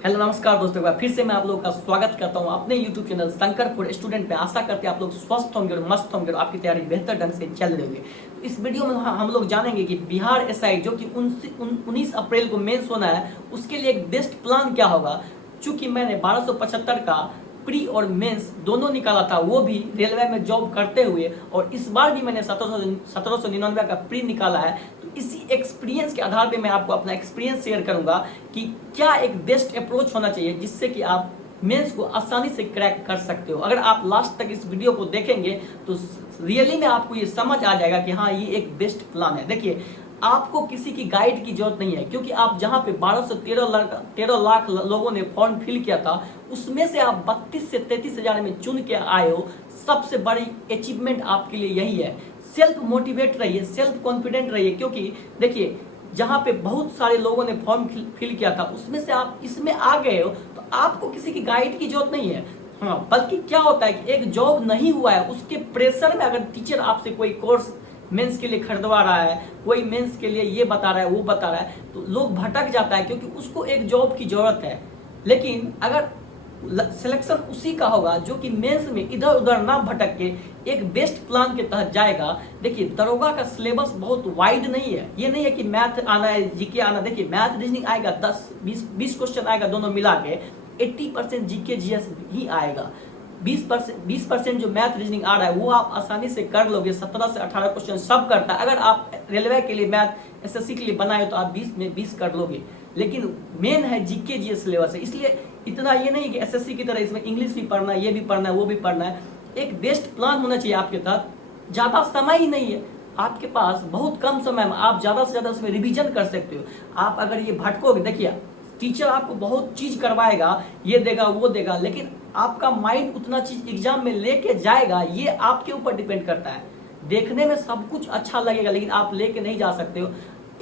Hello नमस्कार दोस्तों, एक बार फिर से मैं आप लोगों का स्वागत करता हूं अपने YouTube चैनल शंकरपुर स्टूडेंट पे। आशा करते हैं आप लोग स्वस्थ होंगे और मस्त होंगे और आपकी तैयारी बेहतर ढंग से चल रही होगी। तो इस वीडियो में हम लोग जानेंगे कि बिहार एसआई जो कि 19 अप्रैल को मेंस होना है, उसके लिए एक बेस्ट प्लान क्या होगा। चूंकि मैंने 1275 का प्री और मेंस दोनों निकाला था, वो भी रेलवे में जॉब करते हुए, और इस बार भी मैंने 1799 का प्री निकाला है। तो इसी एक्सपीरियंस के आधार पे मैं आपको अपना एक्सपीरियंस शेयर करूंगा कि क्या एक बेस्ट अप्रोच होना चाहिए जिससे कि आप मेंस को आसानी से क्रैक कर सकते हो। अगर आप लास्ट तक इस वीडियो को देखेंगे तो रियली में आपको ये समझ आ जाएगा कि हाँ, ये एक बेस्ट प्लान है। देखिए, आपको किसी की गाइड की जरूरत नहीं है, क्योंकि आप जहां पे 13 लाख लोगों ने फॉर्म फिल किया था, उसमें से आप 32 से 33 हजार में चुन के आए हो। सबसे बड़ी अचीवमेंट आपके लिए यही है। सेल्फ मोटिवेट रहिए, सेल्फ कॉन्फिडेंट रहिए, क्योंकि देखिए, जहां पे बहुत सारे लोगों ने फॉर्म फिल किया था उसमें से आप इसमें आ गए हो, तो आपको किसी की गाइड की जरूरत नहीं है। हाँ, बल्कि क्या होता है कि एक जॉब नहीं हुआ है, उसके प्रेशर में अगर टीचर आपसे कोई कोर्स मेंस के लिए खरीदवा रहा है, कोई मेंस के लिए ये बता रहा है, वो बता रहा है, तो लोग भटक जाता है, क्योंकि उसको एक जॉब की जरूरत है। लेकिन अगर सिलेक्शन उसी का होगा जो कि मेंस में इधर उधर ना भटक के एक बेस्ट प्लान के तहत जाएगा। देखिए, दरोगा का सिलेबस बहुत वाइड नहीं है। ये नहीं है कि मैथ आना है, जीके आना। देखिए, मैथ रीजनिंग आएगा, 10-20 क्वेश्चन आएगा, दोनों मिला के 80% जीके जीएस ही आएगा। 20% जो मैथ रीजनिंग आ रहा है वो आप आसानी से कर लोगे। 17 से 18 क्वेश्चन सब करता है। अगर आप रेलवे के लिए मैथ एसएससी के लिए बनाए तो आप 20 में 20 कर लोगे। लेकिन मेन है जीके जीएस सिलेबस है, इसलिए इतना ये नहीं कि एसएससी की तरह इसमें इंग्लिश भी पढ़ना है, ये भी पढ़ना है, वो भी पढ़ना है। एक बेस्ट प्लान होना चाहिए आपके साथ। ज्यादा समय ही नहीं है आपके पास, बहुत कम समय में आप ज्यादा से ज्यादा उसमें रिवीजन कर सकते हो। आप अगर ये भटकोगे, देखिए, टीचर आपको बहुत चीज करवाएगा, ये देगा वो देगा, लेकिन आपका माइंड उतना चीज एग्जाम में लेके जाएगा, ये आपके ऊपर डिपेंड करता है। देखने में सब कुछ अच्छा लगेगा, लेकिन आप लेके नहीं जा सकते हो।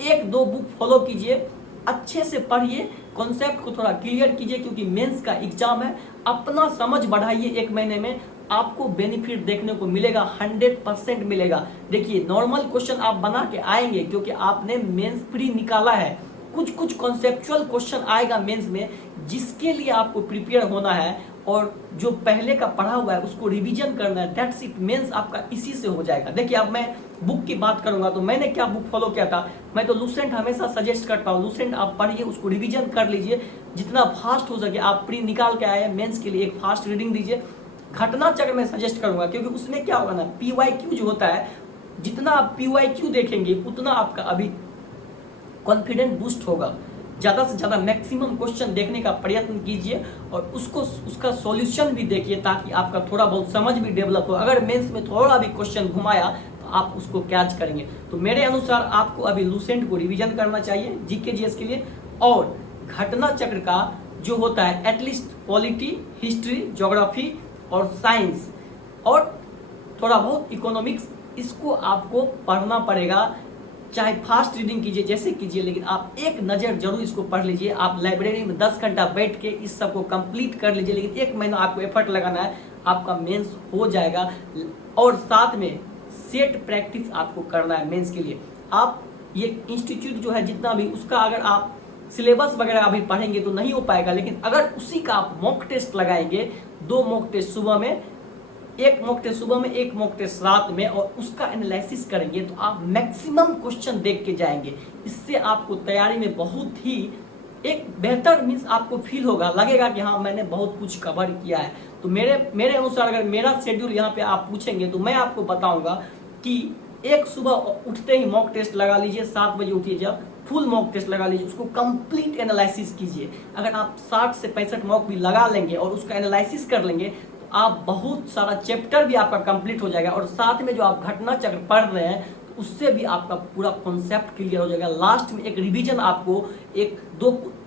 एक दो बुक फॉलो कीजिए, अच्छे से पढ़िए, कॉन्सेप्ट को थोड़ा क्लियर कीजिए, क्योंकि मेंस का एग्जाम है। अपना समझ बढ़ाइए, एक महीने में आपको बेनिफिट देखने को मिलेगा, 100% मिलेगा। देखिए, नॉर्मल क्वेश्चन आप बना के आएंगे क्योंकि आपने मेंस प्री निकाला है। कुछ कॉन्सेप्चुअल क्वेश्चन आएगा मेंस में, जिसके लिए आपको प्रिपेयर होना है, और जो पहले का पढ़ा हुआ है उसको रिवीजन करना है। दैट्स इट, मेंस आपका इसी से हो जाएगा। देखिए, अब मैं बुक की बात करूंगा तो मैंने क्या बुक फॉलो किया था। मैं तो लूसेंट हमेशा सजेस्ट करता हूँ। लूसेंट आप पढ़िए, उसको रिवीजन कर लीजिए जितना फास्ट हो सके। आप प्री निकाल के आए, मेंस के लिए एक फास्ट रीडिंग दीजिए। घटना चक्र मैं सजेस्ट करूंगा, क्योंकि उसमें क्या होगा ना, पीवाईक्यू जो होता है, जितना आप पीवाईक्यू देखेंगे उतना आपका अभी कॉन्फिडेंस बूस्ट होगा। ज़्यादा से ज़्यादा मैक्सिमम क्वेश्चन देखने का प्रयत्न कीजिए, और उसका सॉल्यूशन भी देखिए, ताकि आपका थोड़ा बहुत समझ भी डेवलप हो। अगर मेंस में थोड़ा भी क्वेश्चन घुमाया तो आप उसको कैच करेंगे। तो मेरे अनुसार आपको अभी लूसेंट को रिवीजन करना चाहिए जीके जीएस के लिए, और घटना चक्र का जो होता है एटलीस्ट पॉलिटी, हिस्ट्री, ज्योग्राफी और साइंस, और थोड़ा बहुत इकोनॉमिक्स, इसको आपको पढ़ना पड़ेगा। चाहे फास्ट रीडिंग कीजिए, जैसे कीजिए, लेकिन आप एक नज़र जरूर इसको पढ़ लीजिए। आप लाइब्रेरी में 10 घंटा बैठ के इस सब को कंप्लीट कर लीजिए, लेकिन एक महीना आपको एफर्ट लगाना है, आपका मेंस हो जाएगा। और साथ में सेट प्रैक्टिस आपको करना है मेंस के लिए। आप ये इंस्टीट्यूट जो है जितना भी, उसका अगर आप सिलेबस वगैरह अभी पढ़ेंगे तो नहीं हो पाएगा, लेकिन अगर उसी का आप मॉक टेस्ट लगाएंगे, 2 मॉक टेस्ट सुबह में, एक मॉक टेस्ट सुबह में, एक मॉक टेस्ट रात में, और उसका एनालिसिस करेंगे, तो आप मैक्सिमम क्वेश्चन देख के जाएंगे। इससे आपको तैयारी में बहुत ही एक बेहतर मीन्स आपको फील होगा, लगेगा कि हाँ, मैंने बहुत कुछ कवर किया है। तो मेरे अनुसार अगर मेरा शेड्यूल यहाँ पे आप पूछेंगे तो मैं आपको बताऊंगा कि एक सुबह उठते ही मॉक टेस्ट लगा लीजिए, 7 बजे उठिए, जब फुल मॉक टेस्ट लगा लीजिए, उसको कंप्लीट एनालिसिस कीजिए। अगर आप 60 से 65 मॉक भी लगा लेंगे और उसका एनालिसिस कर लेंगे, आप बहुत सारा चैप्टर भी आपका कंप्लीट हो जाएगा, और साथ में जो आप घटना चक्र पढ़ रहे हैं तो उससे भी आपका पूरा कॉन्सेप्ट क्लियर हो जाएगा। लास्ट में एक रिवीजन आपको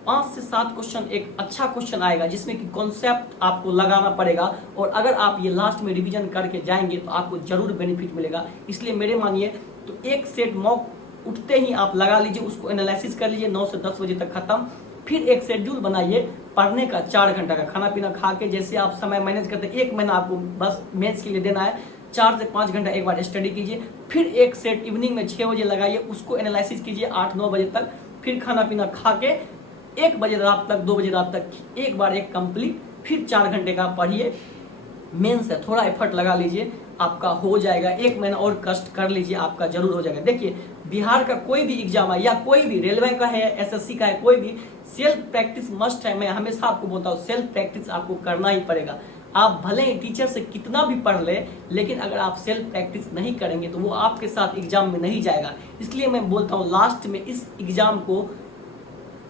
5 से 7 क्वेश्चन, एक अच्छा क्वेश्चन आएगा जिसमें कि कॉन्सेप्ट आपको लगाना पड़ेगा, और अगर आप ये लास्ट में रिवीजन करके जाएंगे तो आपको जरूर बेनिफिट मिलेगा। इसलिए मेरे मानिए तो एक सेट मॉक उठते ही आप लगा लीजिए, उसको एनालिसिस कर लीजिए, 9 से 10 बजे तक खत्म। फिर एक शेड्यूल बनाइए पढ़ने का, 4 घंटा का, खाना पीना खा के, जैसे आप समय मैनेज करते हैं। 1 महीना आपको बस मेंस के लिए देना है, 4 से 5 घंटा एक बार स्टडी कीजिए। फिर एक सेट इवनिंग में 6 बजे लगाइए, उसको एनालिसिस कीजिए 8-9 बजे तक। फिर खाना पीना खा के 1 बजे रात तक, 2 बजे रात तक एक बार एक कंप्लीट, फिर 4 घंटे का पढ़िए। मेंस है, थोड़ा एफर्ट लगा लीजिए, आपका हो जाएगा। 1 महीना और कष्ट कर लीजिए, आपका जरूर हो जाएगा। देखिए बिहार का कोई भी एग्जाम है या कोई भी रेलवे का है, एसएससी का है, कोई भी, सेल्फ प्रैक्टिस मस्ट है। मैं हमेशा आपको बोलता हूँ सेल्फ प्रैक्टिस आपको करना ही पड़ेगा। आप भले ही टीचर से कितना भी पढ़ ले, लेकिन अगर आप सेल्फ प्रैक्टिस नहीं करेंगे तो वो आपके साथ एग्जाम में नहीं जाएगा। इसलिए मैं बोलता हूँ लास्ट में इस एग्जाम को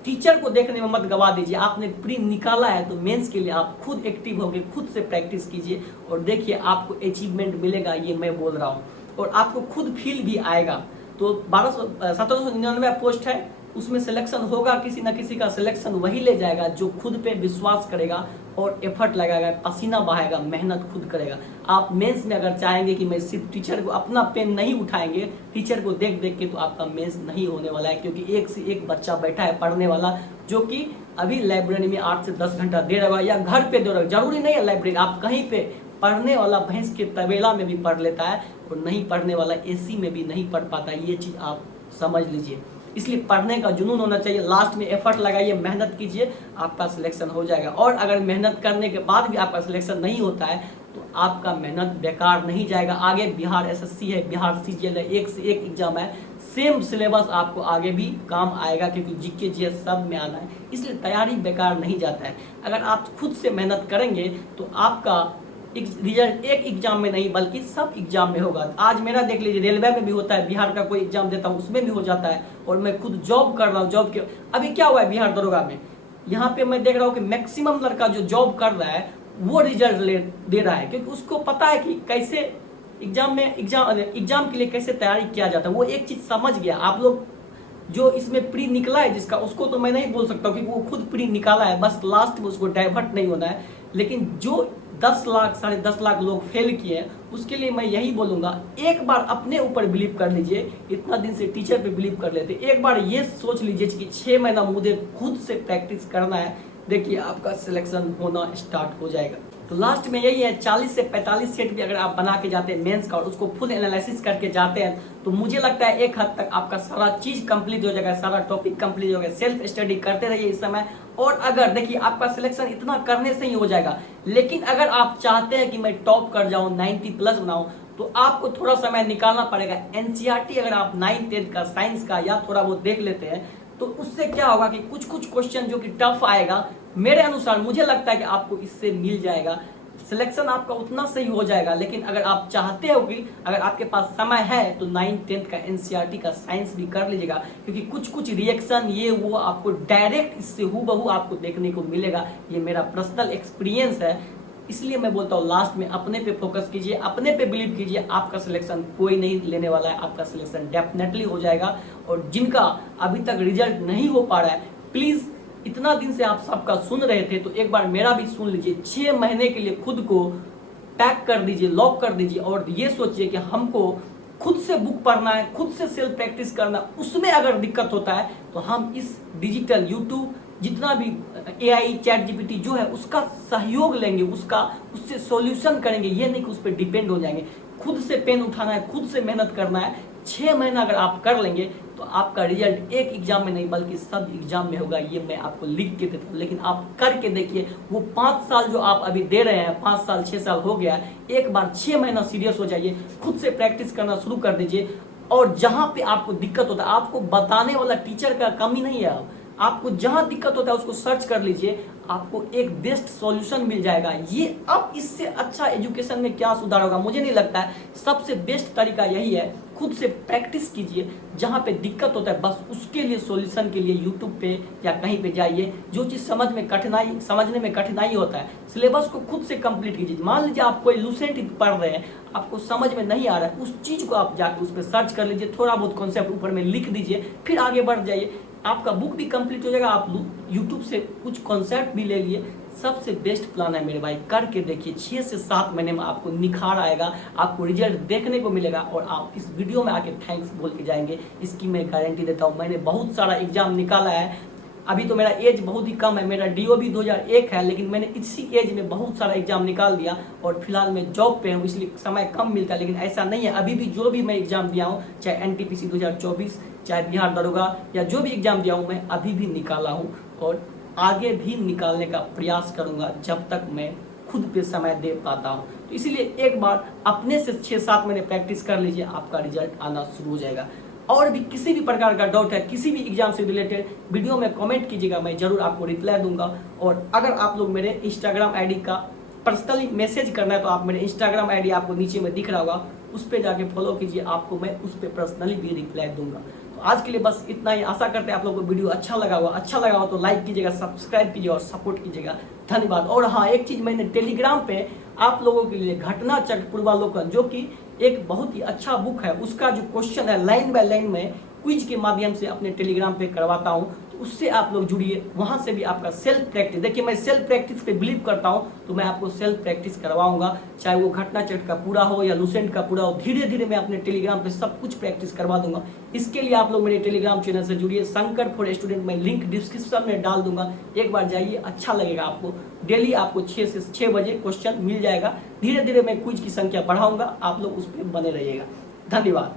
टीचर को देखने में मत गवा दीजिए। आपने प्री निकाला है तो मेंस के लिए आप खुद एक्टिव होकर खुद से प्रैक्टिस कीजिए और देखिए आपको अचीवमेंट मिलेगा, ये मैं बोल रहा हूँ। और आपको खुद फील भी आएगा। तो 1799 पोस्ट है, उसमें सिलेक्शन होगा, किसी ना किसी का सिलेक्शन वही ले जाएगा जो खुद पे विश्वास करेगा और एफर्ट लगाएगा, पसीना बहाएगा, मेहनत खुद करेगा। आप मेंस में अगर चाहेंगे कि मैं सिर्फ टीचर को, अपना पेन नहीं उठाएंगे टीचर को देख देख के, तो आपका मेंस नहीं होने वाला है। क्योंकि एक से एक बच्चा बैठा है पढ़ने वाला, जो कि अभी लाइब्रेरी में 8 से 10 घंटा दे रहा है या घर पे दे रहा है। जरूरी नहीं है लाइब्रेरी, आप कहीं पे पढ़ने वाला भैंस के तबेला में भी पढ़ लेता है और नहीं पढ़ने वाला एसी में भी नहीं पढ़ पाता। ये चीज आप समझ लीजिए। इसलिए पढ़ने का जुनून होना चाहिए। लास्ट में एफर्ट लगाइए, मेहनत कीजिए, आपका सिलेक्शन हो जाएगा। और अगर मेहनत करने के बाद भी आपका सिलेक्शन नहीं होता है तो आपका मेहनत बेकार नहीं जाएगा। आगे बिहार एसएससी है, बिहार सीजीएल है, एक से एक एग्जाम है, सेम सिलेबस आपको आगे भी काम आएगा, क्योंकि जीके जीएस सब में आना है। इसलिए तैयारी बेकार नहीं जाता है। अगर आप खुद से मेहनत करेंगे तो आपका रिजल्ट एक एग्जाम में नहीं बल्कि सब एग्जाम में होगा। आज मेरा देख लीजिए, रेलवे में भी होता है, बिहार का कोई एग्जाम देता हूँ उसमें भी हो जाता है। और मैं खुद जॉब कर रहा हूँ, जॉब के अभी क्या हुआ है बिहार दरोगा में, यहाँ पे मैं देख रहा हूँ कि मैक्सिमम लड़का जो जॉब कर रहा है वो रिजल्ट दे रहा है, क्योंकि उसको पता है कि कैसे एग्जाम के लिए कैसे तैयारी किया जाता है। वो एक चीज समझ गया। आप लोग जो इसमें प्री निकला है जिसका, उसको तो मैं नहीं बोल सकता क्योंकि वो खुद प्री निकाला है, बस लास्ट में उसको डाइवर्ट नहीं होना है। लेकिन जो 10 लाख 10.5 लाख लोग फेल किए हैं, उसके लिए मैं यही बोलूंगा, एक बार अपने ऊपर बिलीव कर लीजिए। इतना दिन से टीचर पे बिलीव कर लेते, एक बार ये सोच लीजिए कि 6 महीना मुझे खुद से प्रैक्टिस करना है, देखिए आपका सिलेक्शन होना स्टार्ट हो जाएगा। तो लास्ट में यही है, 40 से 45 सेट भी अगर आप बना के जाते हैं मेंस का और उसको फुल एनालिसिस करके जाते हैं तो मुझे लगता है एक हद तक आपका सारा चीज कंप्लीट हो जाएगा, सारा टॉपिक कंप्लीट हो जाएगा। सेल्फ स्टडी करते रहिए इस समय। और अगर देखिए आपका सिलेक्शन इतना करने से ही हो जाएगा, लेकिन अगर आप चाहते हैं कि मैं टॉप कर जाऊं, 90 प्लस बनाऊं, तो आपको थोड़ा समय निकालना पड़ेगा। एनसीईआरटी अगर आप 9th 10th का साइंस का या थोड़ा बहुत देख लेते हैं तो उससे क्या होगा कि कुछ क्वेश्चन जो कि टफ आएगा, मेरे अनुसार मुझे लगता है कि आपको इससे मिल जाएगा, सिलेक्शन आपका उतना सही हो जाएगा। लेकिन अगर आप चाहते हो कि अगर आपके पास समय है तो 9th 10th का एनसीईआरटी का साइंस भी कर लीजिएगा, क्योंकि कुछ रिएक्शन ये वो आपको डायरेक्ट इससे हूबहू आपको देखने को मिलेगा। ये मेरा पर्सनल एक्सपीरियंस है, इसलिए मैं बोलता हूँ लास्ट में अपने पे फोकस कीजिए, अपने पे बिलीव कीजिए। आपका सिलेक्शन कोई नहीं लेने वाला है, आपका सिलेक्शन डेफिनेटली हो जाएगा। और जिनका अभी तक रिजल्ट नहीं हो पा रहा है, प्लीज इतना दिन से आप सबका सुन रहे थे तो एक बार मेरा भी सुन लीजिए। 6 महीने के लिए खुद को पैक कर दीजिए, लॉक कर दीजिए और ये सोचिए कि हमको खुद से बुक पढ़ना है, खुद से सेल्फ प्रैक्टिस करना। उसमें अगर दिक्कत होता है तो हम इस डिजिटल यूट्यूब, जितना भी एआई चैट जीपीटी जो है उसका सहयोग लेंगे, उससे सॉल्यूशन करेंगे। ये नहीं कि उस पर डिपेंड हो जाएंगे। खुद से पेन उठाना है, खुद से मेहनत करना है। 6 महीना अगर आप कर लेंगे तो आपका रिजल्ट एक एग्जाम में नहीं बल्कि सब एग्जाम में होगा। ये मैं आपको लिख के देता हूँ, लेकिन आप करके देखिए। वो 5 साल जो आप अभी दे रहे हैं, 5 साल 6 साल हो गया, एक बार 6 महीना सीरियस हो जाइए, खुद से प्रैक्टिस करना शुरू कर दीजिए। और जहां पे आपको दिक्कत होता है, आपको बताने वाला टीचर का कमी नहीं है, आपको जहां दिक्कत होता है उसको सर्च कर लीजिए, आपको एक बेस्ट सॉल्यूशन मिल जाएगा। ये अब इससे अच्छा एजुकेशन में क्या सुधार होगा, मुझे नहीं लगता है। सबसे बेस्ट तरीका यही है, खुद से प्रैक्टिस कीजिए। जहां पे दिक्कत होता है बस उसके लिए सॉल्यूशन के लिए यूट्यूब पे या कहीं पे जाइए। जो चीज समझने में कठिनाई होता है, सिलेबस को खुद से कंप्लीट कीजिए। मान लीजिए आप कोई लूसेंट पढ़ रहे हैं, आपको समझ में नहीं आ रहा है, उस चीज को आप जाके उस पर सर्च कर लीजिए, थोड़ा बहुत कॉन्सेप्ट ऊपर में लिख दीजिए, फिर आगे बढ़ जाइए। आपका बुक भी कंप्लीट हो जाएगा, आप यूट्यूब से कुछ कॉन्सेप्ट भी ले लिए। सबसे बेस्ट प्लान है मेरे भाई, करके देखिए। 6 से 7 महीने में आपको निखार आएगा, आपको रिजल्ट देखने को मिलेगा और आप इस वीडियो में आके थैंक्स बोल के जाएंगे। इसकी मैं गारंटी देता हूँ। मैंने बहुत सारा एग्जाम निकाला है। अभी तो मेरा एज बहुत ही कम है, मेरा डीओबी 2001 है, लेकिन मैंने इसी एज में बहुत सारा एग्जाम निकाल दिया। और फिलहाल मैं जॉब पे हूँ, इसलिए समय कम मिलता है, लेकिन ऐसा नहीं है। अभी भी जो भी मैं एग्जाम दिया हूँ, चाहे एनटीपीसी 2024, चाहे बिहार दरोगा या जो भी एग्जाम दिया हूँ, मैं अभी भी निकाला हूँ। और आगे भी निकालने का प्रयास करूंगा जब तक मैं खुद पे समय दे पाता हूं। तो इसीलिए एक बार अपने से 6-7 महीने प्रैक्टिस कर लीजिए, आपका रिजल्ट आना शुरू हो जाएगा। और भी किसी भी प्रकार का डाउट है, किसी भी एग्जाम से रिलेटेड, वीडियो में कमेंट कीजिएगा, मैं जरूर आपको रिप्लाई दूंगा। और अगर आप लोग मेरे इंस्टाग्राम आईडी का पर्सनली मैसेज करना है तो आप मेरे इंस्टाग्राम आईडी आपको नीचे में दिख रहा होगा, उस पर जाके फॉलो कीजिए, आपको मैं उस पर पर्सनली भी रिप्लाई दूंगा। तो आज के लिए बस इतना ही। आशा करते हैं आप लोगों को वीडियो अच्छा लगा हो तो लाइक कीजिएगा, सब्सक्राइब कीजिए और सपोर्ट कीजिएगा। धन्यवाद। और हाँ, एक चीज मैंने टेलीग्राम पे आप लोगों के लिए घटना चक्र पूर्वालोकन, जो कि एक बहुत ही अच्छा बुक है, उसका जो क्वेश्चन है लाइन बाय लाइन में क्विज के माध्यम से अपने टेलीग्राम पे करवाता हूं, तो उससे आप लोग जुड़िए। वहां से भी आपका सेल्फ प्रैक्टिस, देखिए मैं सेल्फ प्रैक्टिस पे बिलीव करता हूं, तो मैं आपको सेल्फ प्रैक्टिस करवाऊंगा, चाहे वो घटना चक्र का पूरा हो या लूसेंट का पूरा हो। धीरे धीरे मैं अपने टेलीग्राम पे सब कुछ प्रैक्टिस करवा दूंगा। इसके लिए आप लोग मेरे टेलीग्राम चैनल से जुड़िए, शंकर फॉर स्टूडेंट, मैं लिंक डिस्क्रिप्शन में डाल दूंगा, एक बार जाइए, अच्छा लगेगा आपको। डेली आपको 6 से 6 बजे क्वेश्चन मिल जाएगा। धीरे धीरे मैं क्विज की संख्या बढ़ाऊंगा, आप लोग उस पर बने रहिएगा। धन्यवाद।